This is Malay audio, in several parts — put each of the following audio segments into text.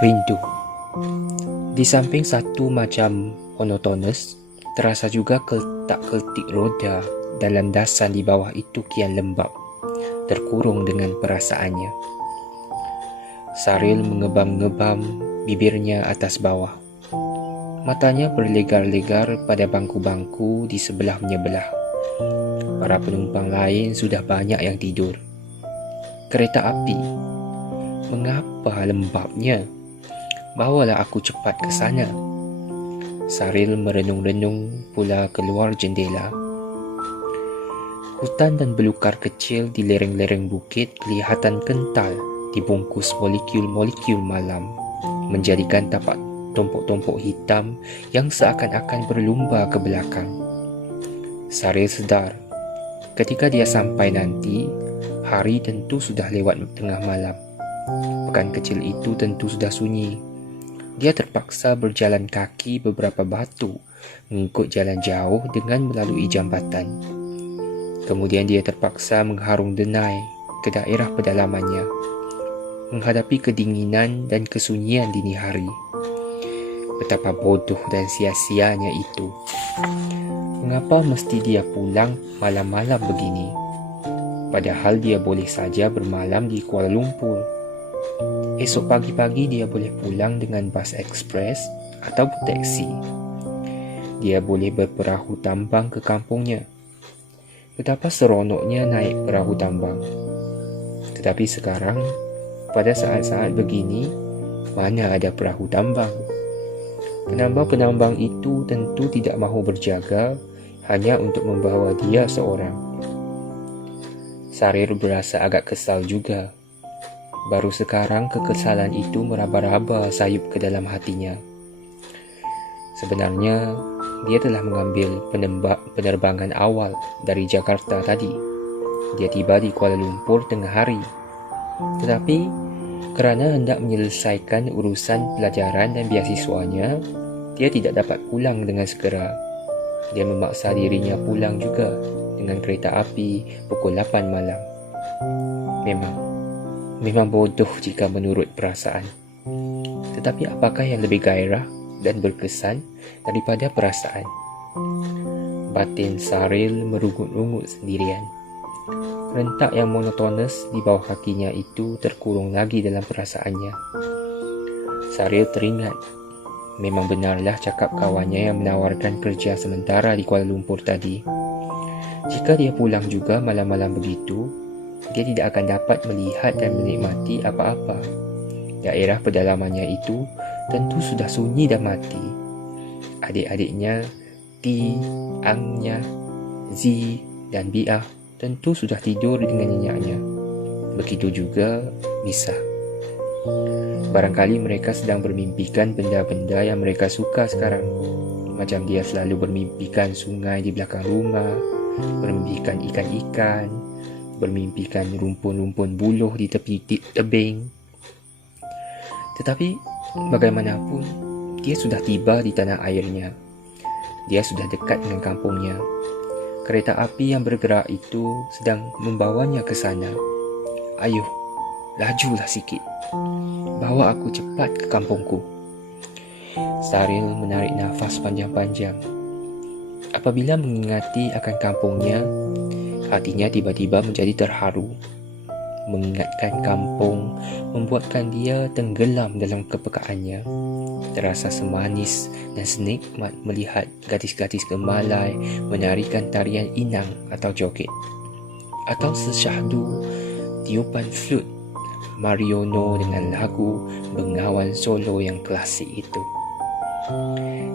Rindu. Di samping satu macam monotonous, terasa juga keltik roda dan landasan di bawah itu kian lembab, terkurung dengan perasaannya. Saril mengebam-ngebam bibirnya atas bawah. Matanya berlegar-legar pada bangku-bangku di sebelah menyebelah. Para penumpang lain sudah banyak yang tidur. Kereta api. Mengapa lembabnya? Bawalah aku cepat ke sana. Saril merenung-renung pula keluar jendela. Hutan dan belukar kecil di lereng-lereng bukit kelihatan kental dibungkus molekul-molekul malam, menjadikan tapak tompok-tompok hitam yang seakan-akan berlumba ke belakang. Saril sedar, ketika dia sampai nanti, hari tentu sudah lewat tengah malam. Pekan kecil itu tentu sudah sunyi. Dia terpaksa berjalan kaki beberapa batu, mengikut jalan jauh dengan melalui jambatan. Kemudian dia terpaksa mengharung denai ke daerah pedalamannya, menghadapi kedinginan dan kesunyian dini hari. Betapa bodoh dan sia-sianya itu. Mengapa mesti dia pulang malam-malam begini? Padahal dia boleh saja bermalam di Kuala Lumpur. Esok pagi-pagi dia boleh pulang dengan bas ekspres atau taksi. Dia boleh berperahu tambang ke kampungnya. Betapa seronoknya naik perahu tambang. Tetapi sekarang, pada saat-saat begini, mana ada perahu tambang? Penambang-penambang itu tentu tidak mahu berjaga hanya untuk membawa dia seorang. Sarir berasa agak kesal juga. Baru sekarang kekesalan itu meraba-raba sayup ke dalam hatinya. Sebenarnya, dia telah mengambil penerbangan awal dari Jakarta tadi. Dia tiba di Kuala Lumpur tengah hari. Tetapi, kerana hendak menyelesaikan urusan pelajaran dan beasiswanya, dia tidak dapat pulang dengan segera. Dia memaksa dirinya pulang juga dengan kereta api pukul 8 malam. Memang bodoh jika menurut perasaan. Tetapi apakah yang lebih gairah dan berkesan daripada perasaan? Batin Saril merungut-rungut sendirian. Rentak yang monotonous di bawah kakinya itu terkurung lagi dalam perasaannya. Saril teringat, memang benarlah cakap kawannya yang menawarkan kerja sementara di Kuala Lumpur tadi. Jika dia pulang juga malam-malam begitu, dia tidak akan dapat melihat dan menikmati apa-apa. Daerah pedalamannya itu tentu sudah sunyi dan mati. Adik-adiknya, Ti, Angnya, Zi dan Biah tentu sudah tidur dengan nyenyaknya. Begitu juga Misah. Barangkali mereka sedang bermimpikan benda-benda yang mereka suka sekarang. Macam dia selalu bermimpikan sungai di belakang rumah, bermimpikan ikan-ikan, bermimpikan rumpun-rumpun buluh di tepi tebing. Tetapi bagaimanapun, dia sudah tiba di tanah airnya. Dia sudah dekat dengan kampungnya. Kereta api yang bergerak itu sedang membawanya ke sana. Ayuh, lajulah sikit. Bawa aku cepat ke kampungku. Saril menarik nafas panjang-panjang. Apabila mengingati akan kampungnya, hatinya tiba-tiba menjadi terharu. Mengingatkan kampung membuatkan dia tenggelam dalam kepekaannya. Terasa semanis dan senikmat melihat gadis-gadis Kemalai menarikan tarian inang atau joget, atau sesyahdu tiupan flute Mariono dengan lagu Bengawan Solo yang klasik itu.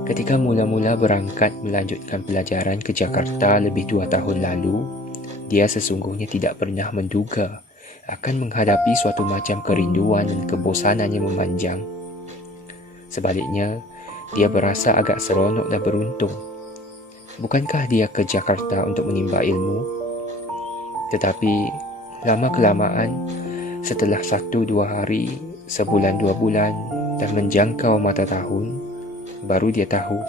Ketika mula-mula berangkat melanjutkan pelajaran ke Jakarta lebih 2 tahun lalu, dia sesungguhnya tidak pernah menduga akan menghadapi suatu macam kerinduan dan kebosanan yang memanjang. Sebaliknya, dia berasa agak seronok dan beruntung. Bukankah dia ke Jakarta untuk menimba ilmu? Tetapi, lama-kelamaan, setelah 1-2 hari, sebulan 2 bulan, dan menjangkau mata tahun, baru dia tahu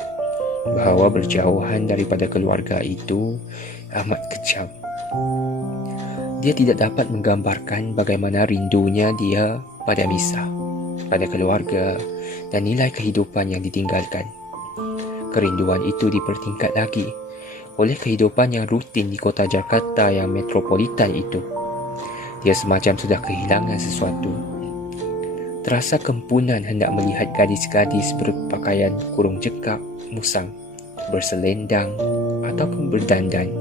bahawa berjauhan daripada keluarga itu amat kejam. Dia tidak dapat menggambarkan bagaimana rindunya dia pada Misah. pada keluarga dan nilai kehidupan yang ditinggalkan. Kerinduan itu dipertingkat lagi oleh kehidupan yang rutin di kota Jakarta yang metropolitan itu. Dia semacam sudah kehilangan sesuatu. Terasa kempunan hendak melihat gadis-gadis berpakaian kurung jekap, musang, berselendang ataupun berdandan.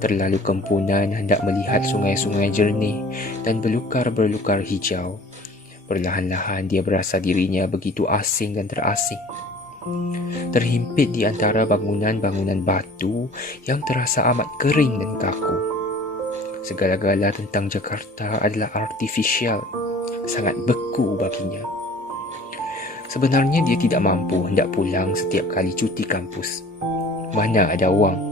Terlalu kempunan hendak melihat sungai-sungai jernih dan berlukar-berlukar hijau. Perlahan-lahan dia berasa dirinya begitu asing dan terasing. Terhimpit di antara bangunan-bangunan batu yang terasa amat kering dan kaku. Segala-gala tentang Jakarta adalah artifisial, sangat beku baginya. Sebenarnya dia tidak mampu hendak pulang setiap kali cuti kampus. Mana ada wang.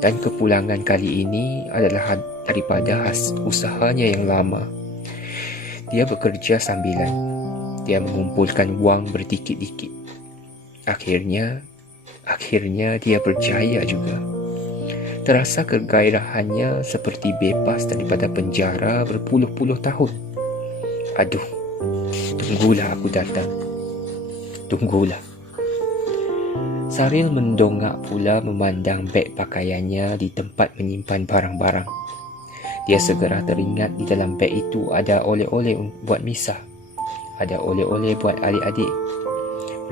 Dan kepulangan kali ini adalah daripada usahanya yang lama. Dia bekerja sambilan. Dia mengumpulkan wang berdikit-dikit. Akhirnya dia berjaya juga. Terasa kegairahannya seperti bebas daripada penjara berpuluh-puluh tahun. Aduh, tunggulah aku datang. Tunggulah. Saril mendongak pula memandang beg pakaiannya di tempat menyimpan barang-barang. Dia segera teringat di dalam beg itu ada oleh-oleh buat misah. Ada oleh-oleh buat adik-adik.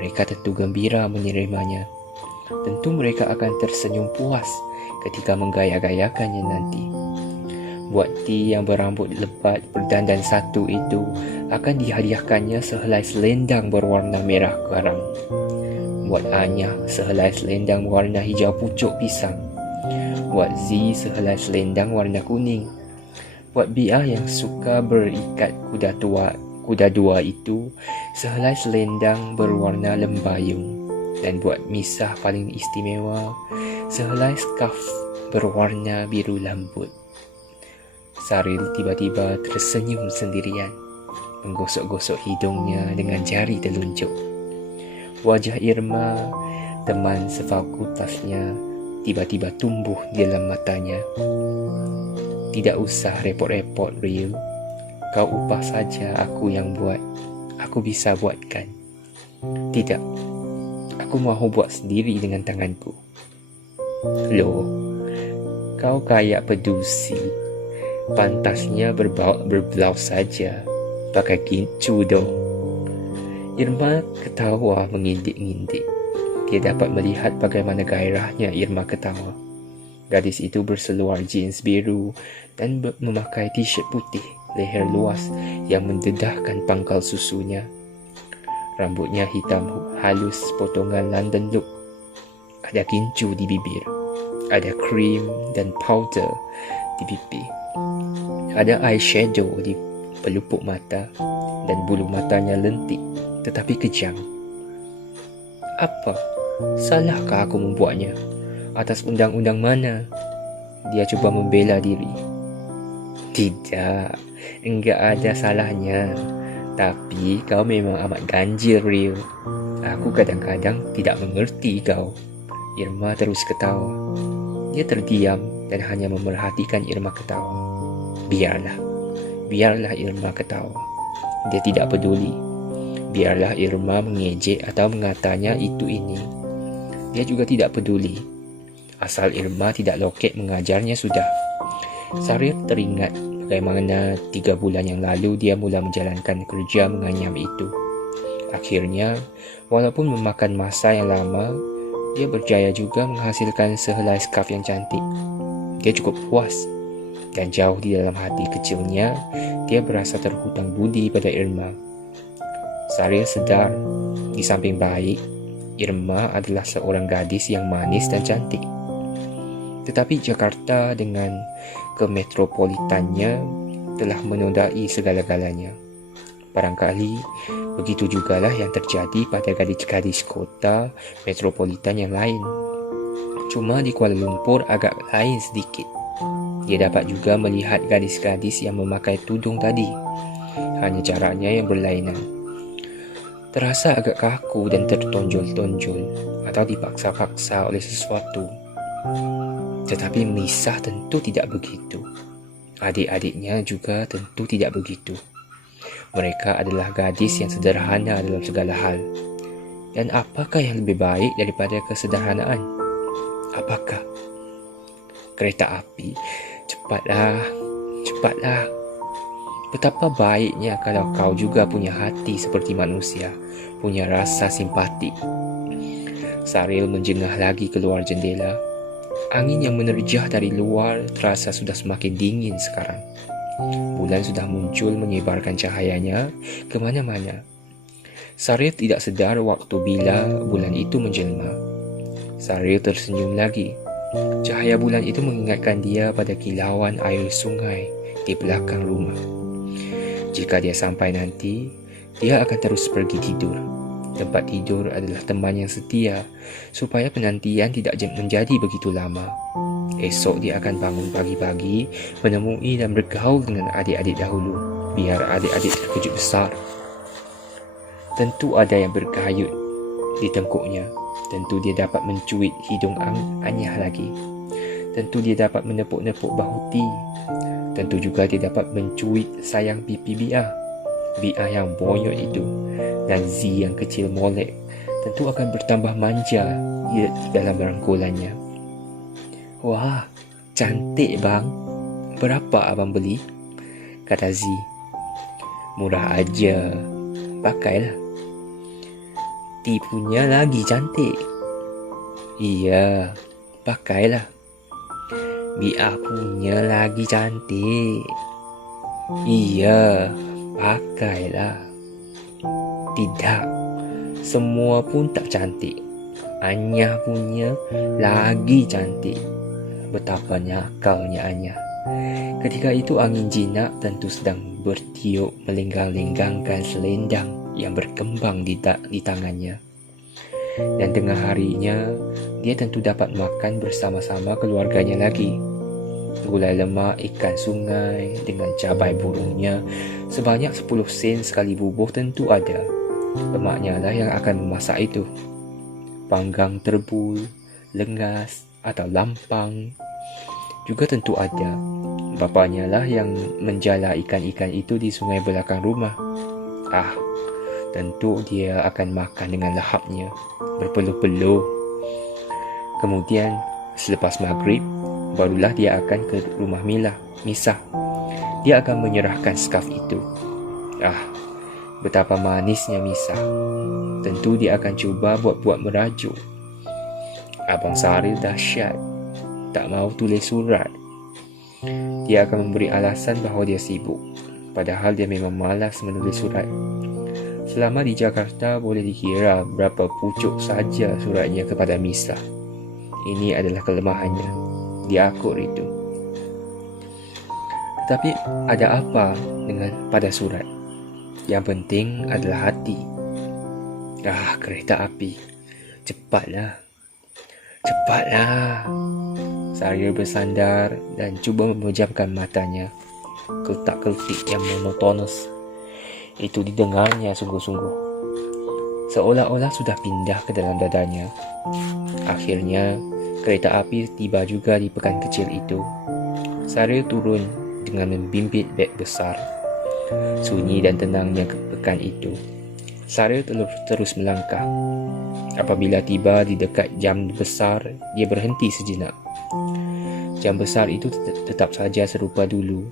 Mereka tentu gembira menerimanya. Tentu mereka akan tersenyum puas ketika menggaya-gayakannya nanti. Buat T yang berambut lebat berdandan satu itu akan dihadiahkannya sehelai selendang berwarna merah garang. Buat Anya sehelai selendang warna hijau pucuk pisang. Buat Z sehelai selendang warna kuning. Buat Bia yang suka berikat kuda dua itu sehelai selendang berwarna lembayung. Dan buat Misah paling istimewa, sehelai skarf berwarna biru lambut. Saril tiba-tiba tersenyum sendirian, menggosok-gosok hidungnya dengan jari telunjuk. Wajah Irma, teman sefakultasnya, tiba-tiba tumbuh di dalam matanya. Tidak usah repot-repot, Rio. Kau upah saja aku yang buat. Aku bisa buatkan. Tidak, aku mahu buat sendiri dengan tanganku. Loh, kau kayak pedusi. Pantasnya berblaus saja. Pakai gincu dong. Irma ketawa mengindik-indik. Dia dapat melihat bagaimana gairahnya Irma ketawa. Gadis itu berseluar jeans biru dan memakai t-shirt putih leher luas yang mendedahkan pangkal susunya. Rambutnya hitam halus potongan London look. Ada gincu di bibir. Ada krim dan powder di pipi. Ada eyeshadow di pelupuk mata dan bulu matanya lentik tetapi kejam. Apa? Salahkah aku membuatnya? Atas undang-undang mana? Dia cuba membela diri. Tidak, enggak ada salahnya. Tapi kau memang amat ganjil, Rio. Aku kadang-kadang tidak mengerti kau. Irma terus ketawa. Dia terdiam dan hanya memerhatikan Irma ketawa. Biarlah Irma ketawa. Dia tidak peduli. Biarlah Irma mengejek atau mengatanya itu ini. Dia juga tidak peduli. Asal Irma tidak loket mengajarnya sudah. Saril teringat bagaimana 3 bulan yang lalu dia mula menjalankan kerja menganyam itu. Akhirnya, walaupun memakan masa yang lama, dia berjaya juga menghasilkan sehelai skarf yang cantik. Dia cukup puas. Dan jauh di dalam hati kecilnya, dia berasa terhutang budi pada Irma. Saril sedar, di samping baik, Irma adalah seorang gadis yang manis dan cantik. Tetapi Jakarta dengan kemetropolitannya telah menodai segala-galanya. Barangkali begitu jugalah yang terjadi pada gadis-gadis kota metropolitan yang lain. Cuma di Kuala Lumpur agak lain sedikit. Dia dapat juga melihat gadis-gadis yang memakai tudung tadi. Hanya caranya yang berlainan. Terasa agak kaku dan tertonjol-tonjol atau dipaksa-paksa oleh sesuatu. Tetapi Misah tentu tidak begitu. Adik-adiknya juga tentu tidak begitu. Mereka adalah gadis yang sederhana dalam segala hal. Dan apakah yang lebih baik daripada kesederhanaan? Apakah? Kereta api, cepatlah, cepatlah. Betapa baiknya kalau kau juga punya hati seperti manusia, punya rasa simpatik. Saril menjengah lagi keluar jendela. Angin yang menerjah dari luar terasa sudah semakin dingin sekarang. Bulan sudah muncul menyebarkan cahayanya ke mana-mana. Saril tidak sedar waktu bila bulan itu menjelma. Saril tersenyum lagi. Cahaya bulan itu mengingatkan dia pada kilauan air sungai di belakang rumah. Jika dia sampai nanti, dia akan terus pergi tidur. Tempat tidur adalah teman yang setia, supaya penantian tidak menjadi begitu lama. Esok dia akan bangun pagi-pagi, menemui dan bergaul dengan adik-adik dahulu, biar adik-adik terkejut besar. Tentu ada yang berkayut di tengkuknya. Tentu dia dapat mencuit hidung Anyah lagi. Tentu dia dapat menepuk-nepuk bahu Ti. Tentu juga dia dapat mencuit sayang pipi Bia. Bia yang bonyok itu dan Z yang kecil molek tentu akan bertambah manja di dalam rangkulannya. Wah, cantik bang. Berapa abang beli? Kata Z. Murah aja. Pakailah. Ti punya lagi cantik. Iya, pakailah. Bia punya lagi cantik. Iya, pakailah. Tidak, semua pun tak cantik. Anyah punya lagi cantik. Betapa nyakalnya Anyah. Ketika itu angin jinak tentu sedang bertiup melenggang-lenggangkan selendang yang berkembang di tangannya. Dan tengah harinya, dia tentu dapat makan bersama-sama keluarganya lagi. Gulai lemak ikan sungai dengan cabai burungnya sebanyak 10 sen sekali bubuh tentu ada. Emaknya lah yang akan memasak itu. Panggang terbul, lengas atau lampang juga tentu ada. Bapaknya lah yang menjala ikan-ikan itu di sungai belakang rumah. Tentu dia akan makan dengan lahapnya, berpeluh-peluh. Kemudian, selepas maghrib, barulah dia akan ke rumah Misah. Dia akan menyerahkan skaf itu. Betapa manisnya Misah. Tentu dia akan cuba buat-buat merajuk. Abang Saril dahsyat, tak mau tulis surat. Dia akan memberi alasan bahawa dia sibuk, padahal dia memang malas menulis surat. Selama di Jakarta boleh dikira berapa pucuk saja suratnya kepada Misah. Ini adalah kelemahannya. Dia akur itu. Tetapi ada apa dengan pada surat? Yang penting adalah hati. Kereta api. Cepatlah. Cepatlah. Saril bersandar dan cuba memejamkan matanya. Keltak-keltik yang monotonus itu didengarnya sungguh-sungguh, seolah-olah sudah pindah ke dalam dadanya. Akhirnya, kereta api tiba juga di pekan kecil itu. Saril turun dengan membimbit beg besar. Sunyi dan tenangnya pekan itu. Saril terus melangkah. Apabila tiba di dekat jam besar, dia berhenti sejenak. Jam besar itu tetap saja serupa dulu.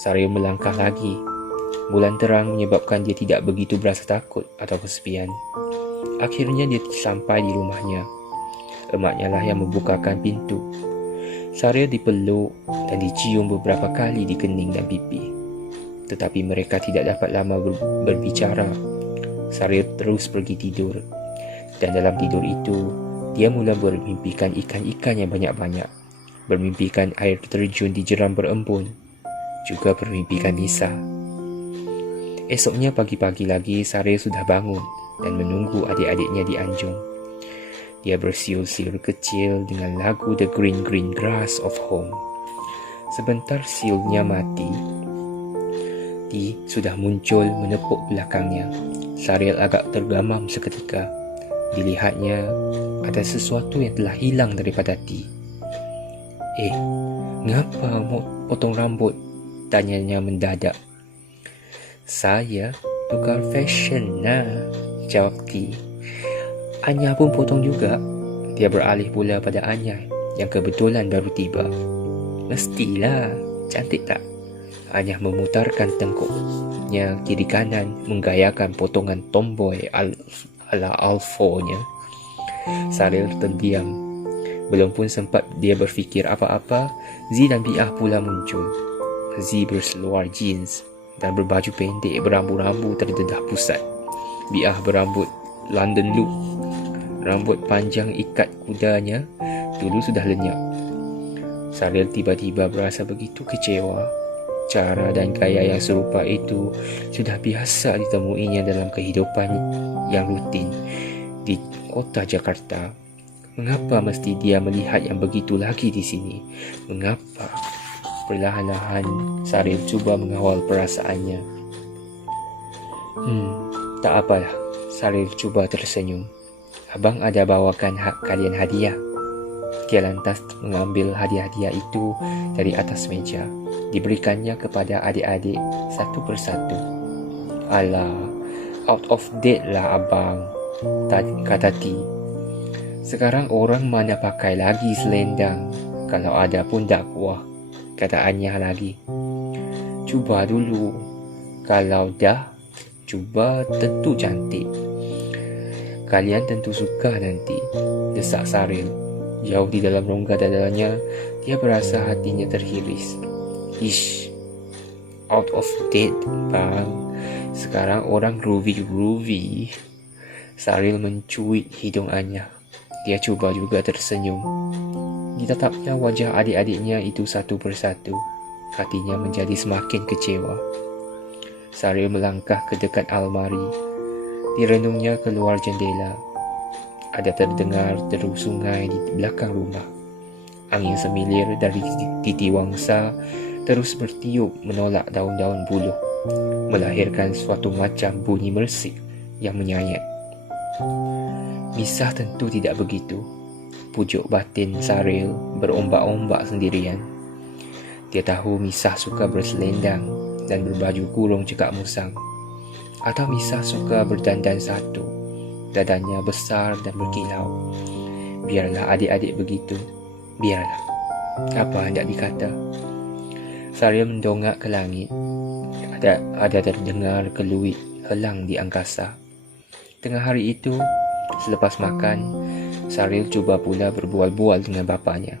Saril melangkah lagi. Bulan terang menyebabkan dia tidak begitu berasa takut atau kesepian. Akhirnya dia sampai di rumahnya. Emaknya lah yang membukakan pintu. Saril dipeluk dan dicium beberapa kali di kening dan pipi. Tetapi mereka tidak dapat lama berbicara. Saril terus pergi tidur. Dan dalam tidur itu, dia mula bermimpikan ikan-ikan yang banyak-banyak. Bermimpikan air terjun di jeram berembun. Juga bermimpikan Misah. Esoknya pagi-pagi lagi Saril sudah bangun dan menunggu adik-adiknya di anjung. Dia bersiul-siul kecil dengan lagu The Green Green Grass of Home. Sebentar siulnya mati. Ti sudah muncul menepuk belakangnya. Saril agak tergamam seketika. Dilihatnya ada sesuatu yang telah hilang daripada Ti. Ngapa mau potong rambut? Tanyanya mendadak. Saya tukar fashion nah, jawab T. Anya pun potong juga. Dia beralih pula pada Anya yang kebetulan baru tiba. Mestilah, cantik tak? Anya memutarkan tengkuknya kiri kanan menggayakan potongan tomboy ala Alfo-nya. Saril terdiam. Belum pun sempat dia berfikir apa-apa, Z dan Biah pula muncul. Z berseluar jeans dan berbaju pendek berambu-rambu terdedah pusat. Biah berambut London look. Rambut panjang ikat kudanya dulu sudah lenyap. Saril tiba-tiba berasa begitu kecewa. Cara dan gaya yang serupa itu sudah biasa ditemuinya dalam kehidupan yang rutin di kota Jakarta. Mengapa mesti dia melihat yang begitu lagi di sini? Mengapa? Perlahan-lahan Saril cuba mengawal perasaannya. Tak apalah. Saril cuba tersenyum. Abang ada bawakan kalian hadiah. Dia lantas mengambil hadiah-hadiah itu dari atas meja. Diberikannya kepada adik-adik satu persatu. Alah, out of date lah abang, kata T. Sekarang orang mana pakai lagi selendang? Kalau ada pun dakwah, kata Anya lagi. Cuba dulu. Kalau dah, cuba tentu cantik. Kalian tentu suka nanti, desak Saril. Jauh di dalam rongga dadanya, dia berasa hatinya terhiris. Ish, out of date, bang. Sekarang orang groovy. Saril mencuit hidung Anya. Dia cuba juga tersenyum. Ditatapnya wajah adik-adiknya itu satu persatu. Hatinya menjadi semakin kecewa. Saril melangkah ke dekat almari. Direnungnya keluar jendela. Ada terdengar deru sungai di belakang rumah. Angin semilir dari titi wangsa terus bertiup menolak daun-daun buluh, melahirkan suatu macam bunyi mersik yang menyayat. Misah tentu tidak begitu. Pujuk batin Saril berombak-ombak sendirian. Dia tahu Misah suka berselendang dan berbaju kurung cekak musang. Atau Misah suka berdandan satu, dadanya besar dan berkilau. Biarlah adik-adik begitu. Biarlah. Apa hendak dikata? Saril mendongak ke langit. Ada terdengar keluit helang di angkasa. Tengah hari itu, selepas makan, Saril cuba pula berbual-bual dengan bapanya.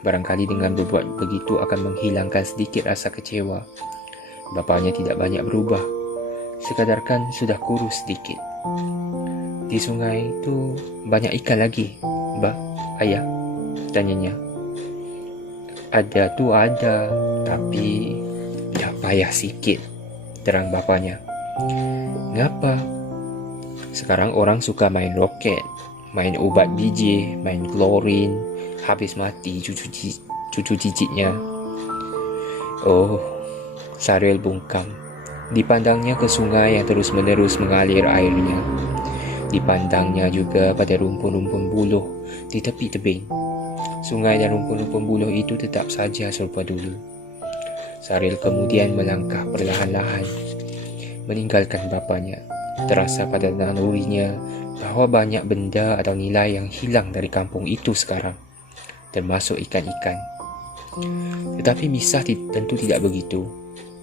Barangkali dengan berbuat begitu akan menghilangkan sedikit rasa kecewa. Bapanya tidak banyak berubah. Sekadarkan sudah kurus sedikit. Di sungai itu banyak ikan lagi, ayah, tanyanya. Ada tu ada, tapi dah payah sikit, terang bapanya. Ngapa? Sekarang orang suka main roket, main ubat biji, main klorin, habis mati cucu cicitnya. Oh, Saril bungkam. Dipandangnya ke sungai yang terus-menerus mengalir airnya. Dipandangnya juga pada rumpun-rumpun buluh di tepi tebing. Sungai dan rumpun-rumpun buluh itu tetap saja serupa dulu. Saril kemudian melangkah perlahan-lahan, meninggalkan bapanya. Terasa pada nalurinya bahawa banyak benda atau nilai yang hilang dari kampung itu sekarang, termasuk ikan-ikan. Tetapi Misah tentu tidak begitu.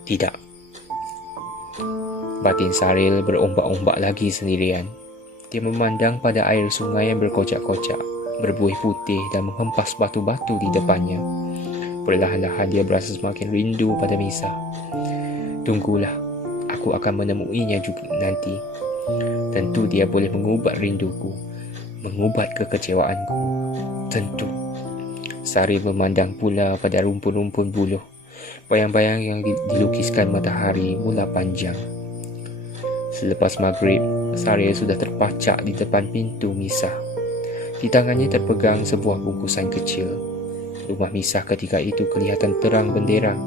Tidak. Batin Saril berombak-ombak lagi sendirian. Dia memandang pada air sungai yang berkocak-kocak, berbuih putih dan menghempas batu-batu di depannya. Perlahan-lahan dia berasa semakin rindu pada Misah. Tunggulah, aku akan menemuinya juga nanti. Tentu dia boleh mengubat rinduku, mengubat kekecewaanku. Tentu. Saril memandang pula pada rumpun-rumpun buluh. Bayang-bayang yang dilukiskan matahari mula panjang. Selepas maghrib, Saril sudah terpacak di depan pintu Misah. Di tangannya terpegang sebuah bungkusan kecil. Rumah Misah ketika itu kelihatan terang benderang.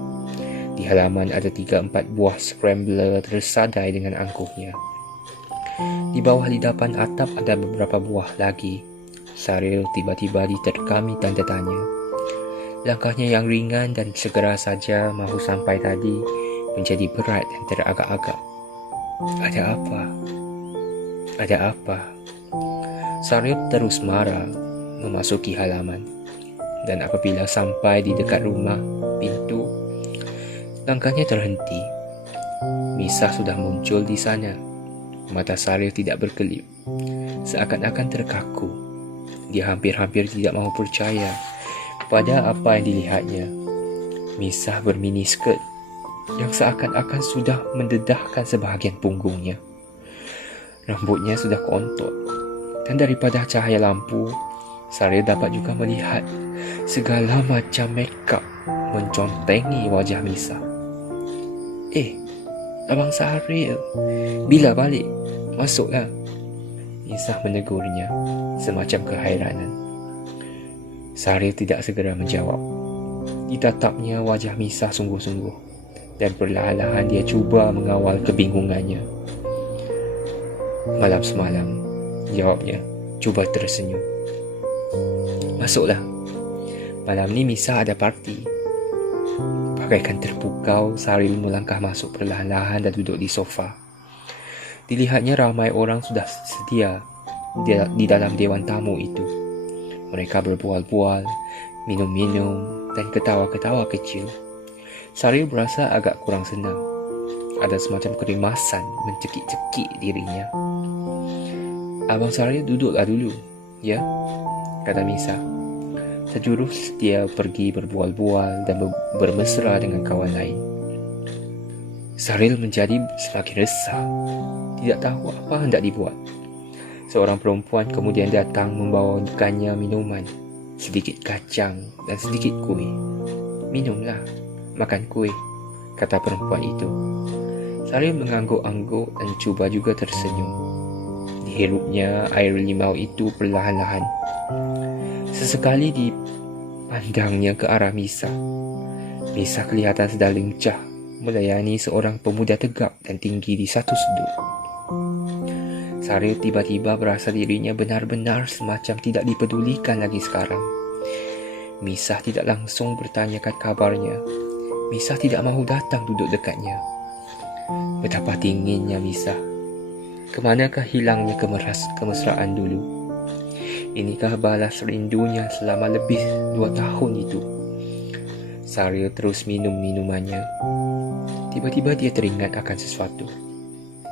Di halaman ada 3-4 buah scrambler tersadai dengan angkuhnya. Di bawah lidapan atap ada beberapa buah lagi. Saril tiba-tiba diterkami tanda tanya. Langkahnya yang ringan dan segera saja mahu sampai tadi menjadi berat dan teragak-agak. Ada apa? Ada apa? Sarip terus marah memasuki halaman. Dan apabila sampai di dekat rumah pintu, langkahnya terhenti. Misah sudah muncul di sana. Mata Sarip tidak berkelip, seakan-akan terkaku. Dia hampir-hampir tidak mahu percaya pada apa yang dilihatnya. Misah berminiskirt yang seakan-akan sudah mendedahkan sebahagian punggungnya. Rambutnya sudah kontot, dan daripada cahaya lampu, Saril dapat juga melihat segala macam make-up mencontengi wajah Misah. Abang Saril, bila balik? Masuklah. Misah menegurnya, semacam kehairanan. Saril tidak segera menjawab. Ditatapnya wajah Misah sungguh-sungguh, dan perlahan-lahan dia cuba mengawal kebingungannya. Malam semalam, jawabnya, cuba tersenyum. Masuklah. Malam ni Misah ada parti. Bagaikan terpukau, Saril melangkah masuk perlahan-lahan dan duduk di sofa. Dilihatnya ramai orang sudah sedia di dalam dewan tamu itu. Mereka berbual-bual, minum-minum, dan ketawa-ketawa kecil. Saril berasa agak kurang senang. Ada semacam kerimasan mencekik-cekik dirinya. Abang Saril duduklah dulu, ya, kata Misah. Terjurus dia pergi berbual-bual dan bermesra dengan kawan lain. Saril menjadi semakin resah. Tidak tahu apa hendak dibuat. Seorang perempuan kemudian datang membawakannya minuman, sedikit kacang dan sedikit kuih. Minumlah, makan kuih, kata perempuan itu. Saril mengangguk-angguk dan cuba juga tersenyum. Dihirupnya air limau itu perlahan-lahan. Sesekali dipandangnya ke arah Misah. Misah kelihatan sedang lincah melayani seorang pemuda tegap dan tinggi di satu sudut. Saril tiba-tiba berasa dirinya benar-benar semacam tidak dipedulikan lagi sekarang. Misah tidak langsung bertanyakan kabarnya. Misah tidak mahu datang duduk dekatnya. Betapa dinginnya Misah. Kemanakah hilangnya kemesraan dulu? Inikah balas rindunya selama lebih 2 tahun itu? Saril terus minum minumannya. Tiba-tiba dia teringat akan sesuatu.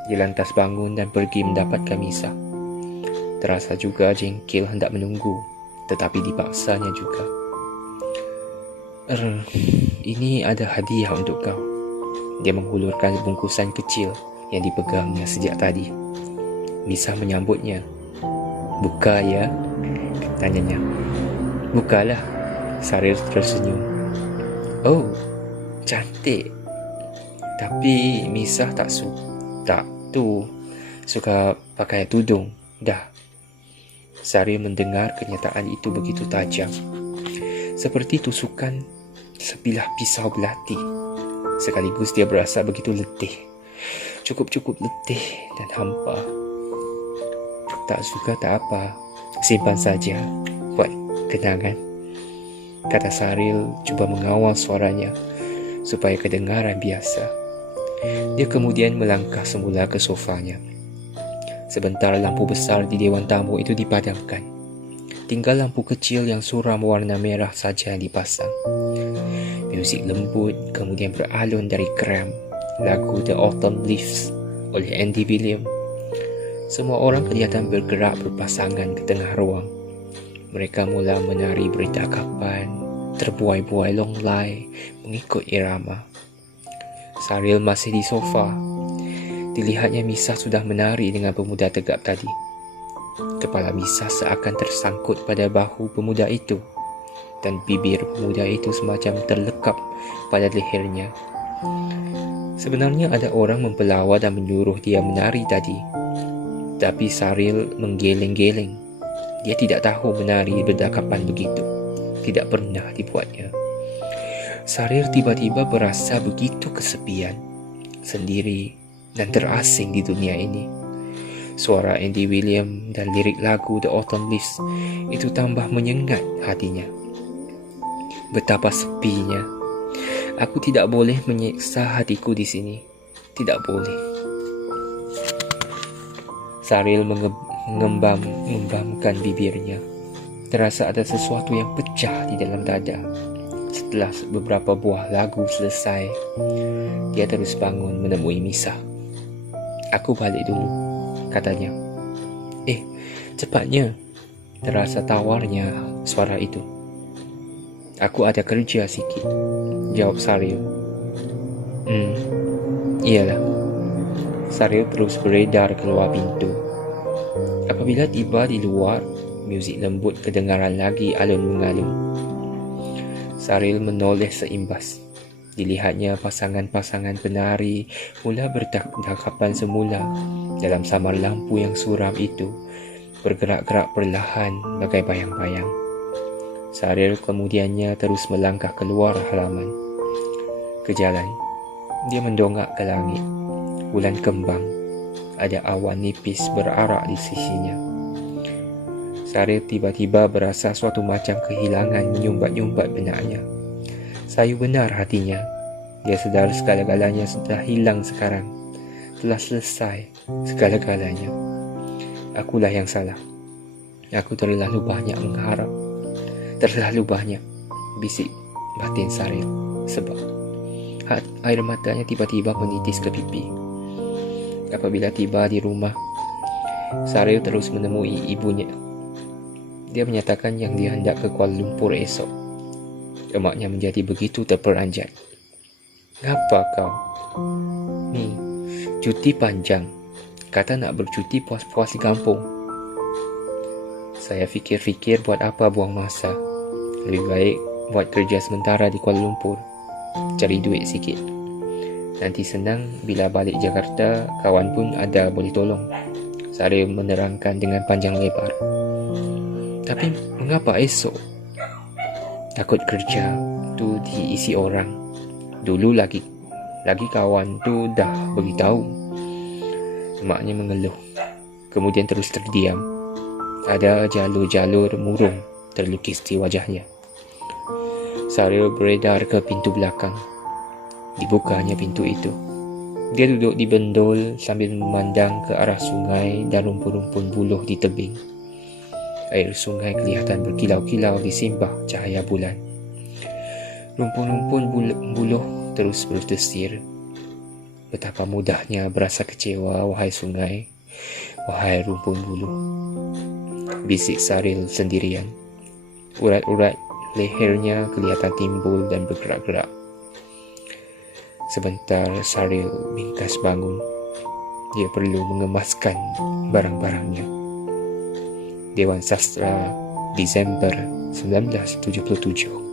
Dia lantas bangun dan pergi mendapatkan Misah. Terasa juga jengkel hendak menunggu, tetapi dipaksanya juga. Ini ada hadiah untuk kau. Dia menghulurkan bungkusan kecil yang dipegangnya sejak tadi. Misah menyambutnya. Buka ya, tanyanya. Bukalah, Saril tersenyum. Oh, cantik. Tapi Misah tak suka pakai tudung. Dah. Saril mendengar kenyataan itu begitu tajam, seperti tusukan sebilah pisau belati. Sekaligus dia berasa begitu letih, cukup letih dan hampa. Tak suka tak apa, simpan saja buat kenangan, kata Saril cuba mengawal suaranya supaya kedengaran biasa. Dia kemudian melangkah semula ke sofanya. Sebentar lampu besar di dewan tamu itu dipadamkan. Tinggal lampu kecil yang suram warna merah saja yang dipasang. Musik lembut kemudian beralun dari Cramp, lagu The Autumn Leaves oleh Andy Williams. Semua orang kelihatan bergerak berpasangan ke tengah ruang. Mereka mula menari berita kapan, terbuai-buai longlai mengikut irama. Saril masih di sofa. Dilihatnya Misah sudah menari dengan pemuda tegap tadi. Kepala Misah seakan tersangkut pada bahu pemuda itu, dan bibir pemuda itu semacam terlekap pada lehernya. Sebenarnya ada orang mempelawa dan menyuruh dia menari tadi. Tapi Saril menggeleng-geleng. Dia tidak tahu menari berdakapan begitu. Tidak pernah dibuatnya. Saril tiba-tiba berasa begitu kesepian, sendiri dan terasing di dunia ini. Suara Andy Williams dan lirik lagu The Autumn Leaves itu tambah menyengat hatinya. Betapa sepinya. Aku tidak boleh menyiksa hatiku di sini. Tidak boleh. Saril mengembamkan bibirnya. Terasa ada sesuatu yang pecah di dalam dada. Setelah beberapa buah lagu selesai, dia terus bangun menemui Misah. "Aku balik dulu," katanya. Cepatnya," terasa tawarnya suara itu. "Aku ada kerja sikit," jawab Saril. Iyalah." Saril terus beredar keluar pintu. Apabila tiba di luar, muzik lembut kedengaran lagi alun-mengalun. Saril menoleh seimbas. Dilihatnya pasangan-pasangan penari mula bertangkapan semula dalam samar lampu yang suram itu, bergerak-gerak perlahan bagai bayang-bayang. Saril kemudiannya terus melangkah keluar halaman. Ke jalan, dia mendongak ke langit. Bulan kembang, ada awan nipis berarak di sisinya. Saril tiba-tiba berasa suatu macam kehilangan menyumbat-nyumbat benaknya. Sayu benar hatinya. Dia sedar segala-galanya sudah hilang sekarang. Telah selesai segala-galanya. Akulah yang salah. Aku terlalu banyak mengharap. Terlalu banyak, bisik batin Saril. Sebab air matanya tiba-tiba menitis ke pipi. Apabila tiba di rumah, Saril terus menemui ibunya. Dia menyatakan yang dia hendak ke Kuala Lumpur esok. Emaknya menjadi begitu terperanjat. "Ngapa kau? Ni, cuti panjang. Kata nak bercuti puas-puas di kampung." "Saya fikir-fikir buat apa buang masa. Lebih baik buat kerja sementara di Kuala Lumpur. Cari duit sikit. Nanti senang bila balik Jakarta, kawan pun ada boleh tolong." Saril menerangkan dengan panjang lebar. "Tapi mengapa esok?" "Takut kerja tu diisi orang. Dulu lagi kawan tu dah beritahu." Emaknya mengeluh, kemudian terus terdiam. Ada jalur-jalur murung terlukis di wajahnya. Saril beredar ke pintu belakang. Dibukanya pintu itu. Dia duduk di bendol sambil memandang ke arah sungai dan rumpun-rumpun buluh di tebing. Air sungai kelihatan berkilau-kilau di simbah cahaya bulan. Rumpun-rumpun buluh terus berdesir. Betapa mudahnya berasa kecewa, wahai sungai, wahai rumpun buluh, bisik Saril sendirian. Urat-urat lehernya kelihatan timbul dan bergerak-gerak. Sebentar Saril bingkas bangun. Dia perlu mengemaskan barang-barangnya. Dewan Sastra, Disember 1977.